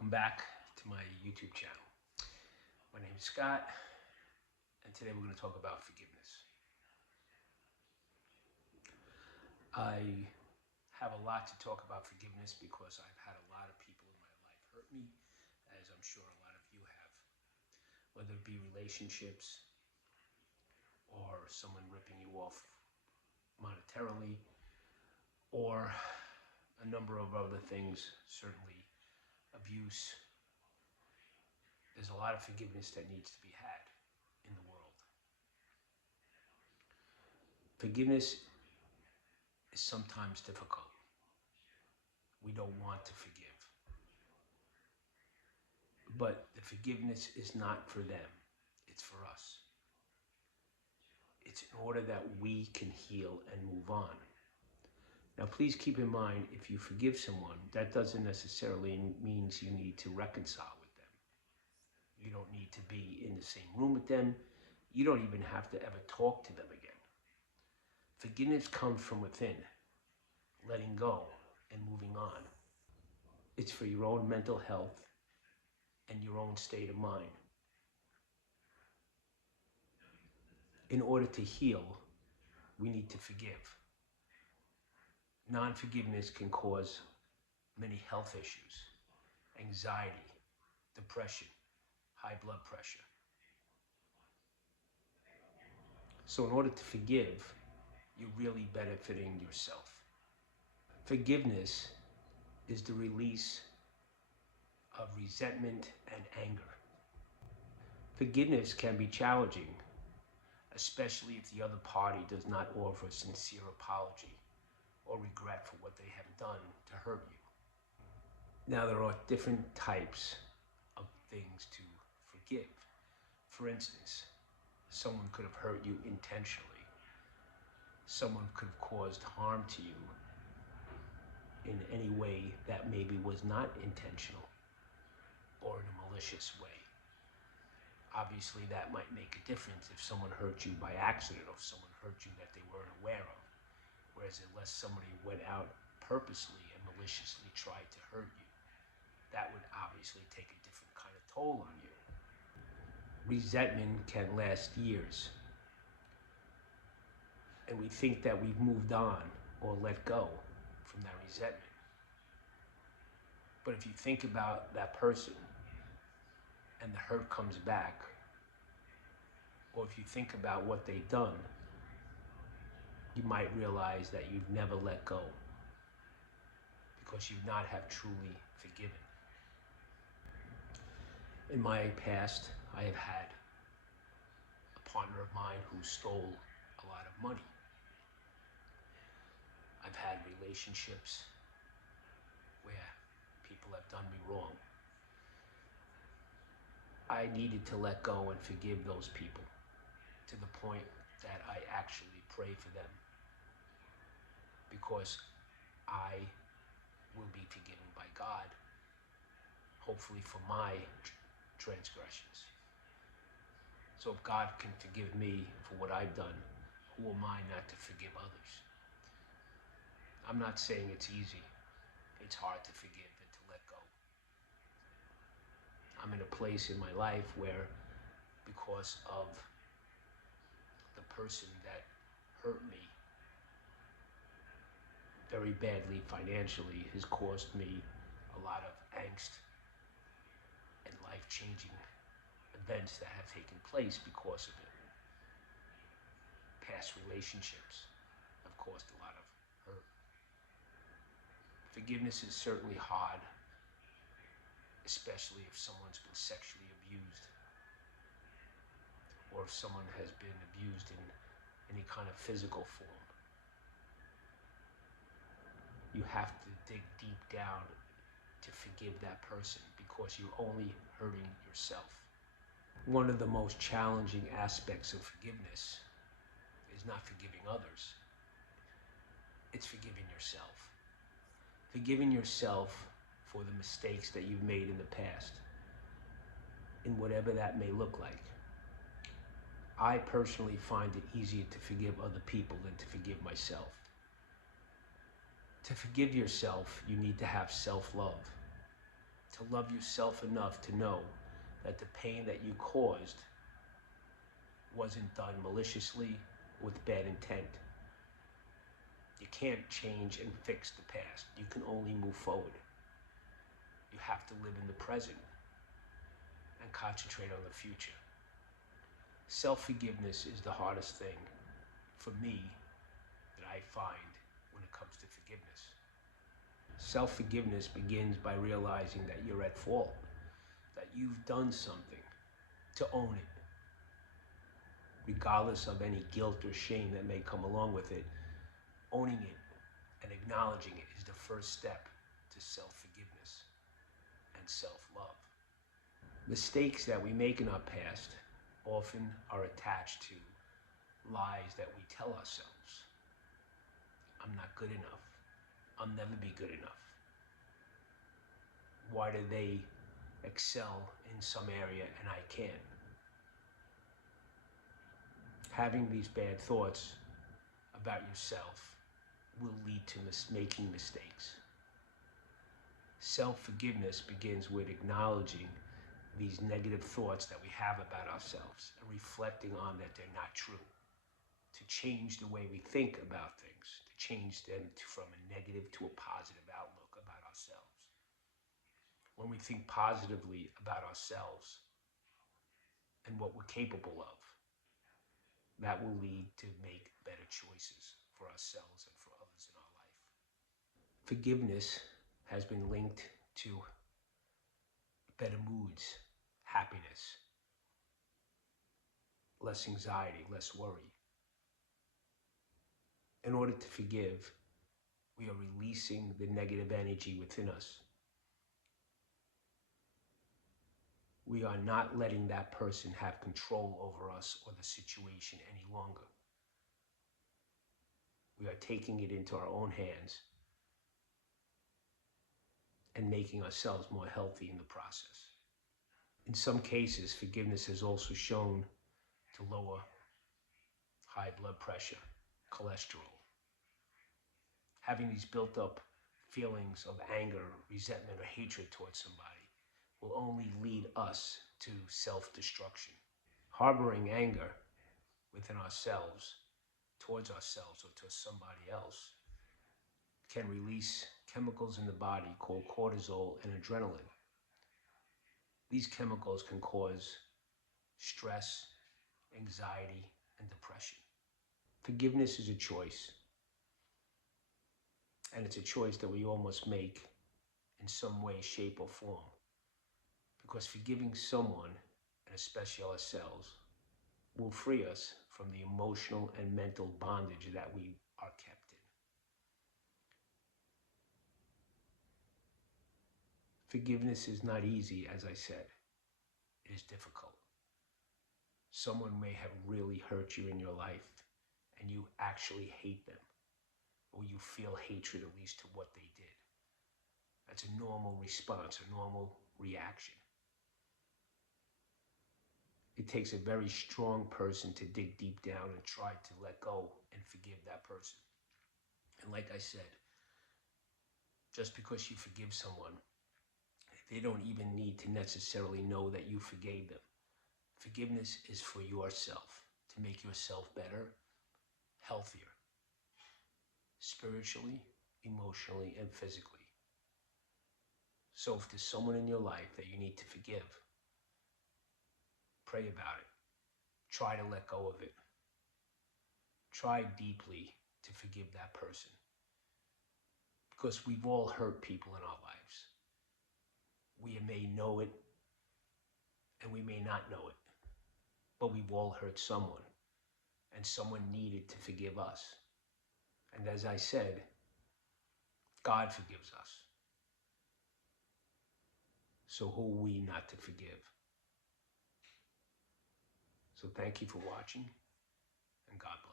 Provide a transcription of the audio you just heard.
Welcome back to my YouTube channel. My name is Scott, and today we're going to talk about forgiveness. I have a lot to talk about forgiveness because I've had a lot of people in my life hurt me, as I'm sure a lot of you have. Whether it be relationships or someone ripping you off monetarily or a number of other things, certainly abuse. There's a lot of forgiveness that needs to be had in the world. Forgiveness is sometimes difficult. We don't want to forgive. But the forgiveness is not for them, it's for us. It's in order that we can heal and move on. Now, please keep in mind, if you forgive someone, that doesn't necessarily mean you need to reconcile with them. You don't need to be in the same room with them. You don't even have to ever talk to them again. Forgiveness comes from within, letting go and moving on. It's for your own mental health and your own state of mind. In order to heal, we need to forgive. Non-forgiveness can cause many health issues, anxiety, depression, high blood pressure. So in order to forgive, you're really benefiting yourself. Forgiveness is the release of resentment and anger. Forgiveness can be challenging, especially if the other party does not offer a sincere apology or regret for what they have done to hurt you. Now, there are different types of things to forgive. For instance, someone could have hurt you intentionally. Someone could have caused harm to you in any way that maybe was not intentional or in a malicious way. Obviously, that might make a difference if someone hurt you by accident or if someone hurt you that they weren't aware of. Whereas unless somebody went out purposely and maliciously tried to hurt you, that would obviously take a different kind of toll on you. Resentment can last years. And we think that we've moved on or let go from that resentment. But if you think about that person and the hurt comes back, or if you think about what they've done, you might realize that you've never let go because you not have truly forgiven. In my past, I have had a partner of mine who stole a lot of money. I've had relationships where people have done me wrong. I needed to let go and forgive those people to the point that I actually pray for them because I will be forgiven by God, hopefully for my transgressions. So if God can forgive me for what I've done, who am I not to forgive others? I'm not saying it's easy. It's hard to forgive and to let go. I'm in a place in my life where, because of the person that hurt me very badly financially, has caused me a lot of angst and life-changing events that have taken place because of it. Past relationships have caused a lot of hurt. Forgiveness is certainly hard, especially if someone's been sexually abused or if someone has been abused in any kind of physical form. You have to dig deep down to forgive that person because you're only hurting yourself. One of the most challenging aspects of forgiveness is not forgiving others. It's forgiving yourself. Forgiving yourself for the mistakes that you've made in the past, in whatever that may look like. I personally find it easier to forgive other people than to forgive myself. To forgive yourself, you need to have self-love, to to love yourself enough to know that the pain that you caused wasn't done maliciously with bad intent. You can't change and fix the past. You can only move forward. You have to live in the present and concentrate on the future. Self-forgiveness is the hardest thing for me that I find when it comes to forgiveness. Self-forgiveness begins by realizing that you're at fault, that you've done something, to own it. Regardless of any guilt or shame that may come along with it, owning it and acknowledging it is the first step to self-forgiveness and self-love. Mistakes that we make in our past often are attached to lies that we tell ourselves. I'm not good enough. I'll never be good enough. Why do they excel in some area and I can't? Having these bad thoughts about yourself will lead to making mistakes. Self-forgiveness begins with acknowledging these negative thoughts that we have about ourselves and reflecting on that they're not true. To change the way we think about things, to change them from a negative to a positive outlook about ourselves. When we think positively about ourselves and what we're capable of, that will lead to make better choices for ourselves and for others in our life. Forgiveness has been linked to better moods, happiness, less anxiety, less worry. In order to forgive, we are releasing the negative energy within us. We are not letting that person have control over us or the situation any longer. We are taking it into our own hands and making ourselves more healthy in the process. In some cases, forgiveness has also shown to lower high blood pressure, cholesterol. Having these built up feelings of anger, resentment, or hatred towards somebody will only lead us to self-destruction. Harboring anger within ourselves, towards ourselves, or to somebody else can release chemicals in the body called cortisol and adrenaline. These chemicals can cause stress, anxiety, and depression. Forgiveness is a choice. And it's a choice that we all must make in some way, shape, or form. Because forgiving someone, and especially ourselves, will free us from the emotional and mental bondage that we are kept in. Forgiveness is not easy, as I said. It is difficult. Someone may have really hurt you in your life, and you actually hate them, or you feel hatred at least to what they did. That's a normal response, a normal reaction. It takes a very strong person to dig deep down and try to let go and forgive that person. And like I said, just because you forgive someone, they don't even need to necessarily know that you forgave them. Forgiveness is for yourself, to make yourself better, healthier, spiritually, emotionally, and physically. So if there's someone in your life that you need to forgive, pray about it. Try to let go of it. Try deeply to forgive that person. Because we've all hurt people in our lives. We may know it, and we may not know it. But we've all hurt someone, and someone needed to forgive us. And as I said, God forgives us. So who are we not to forgive? So thank you for watching, and God bless.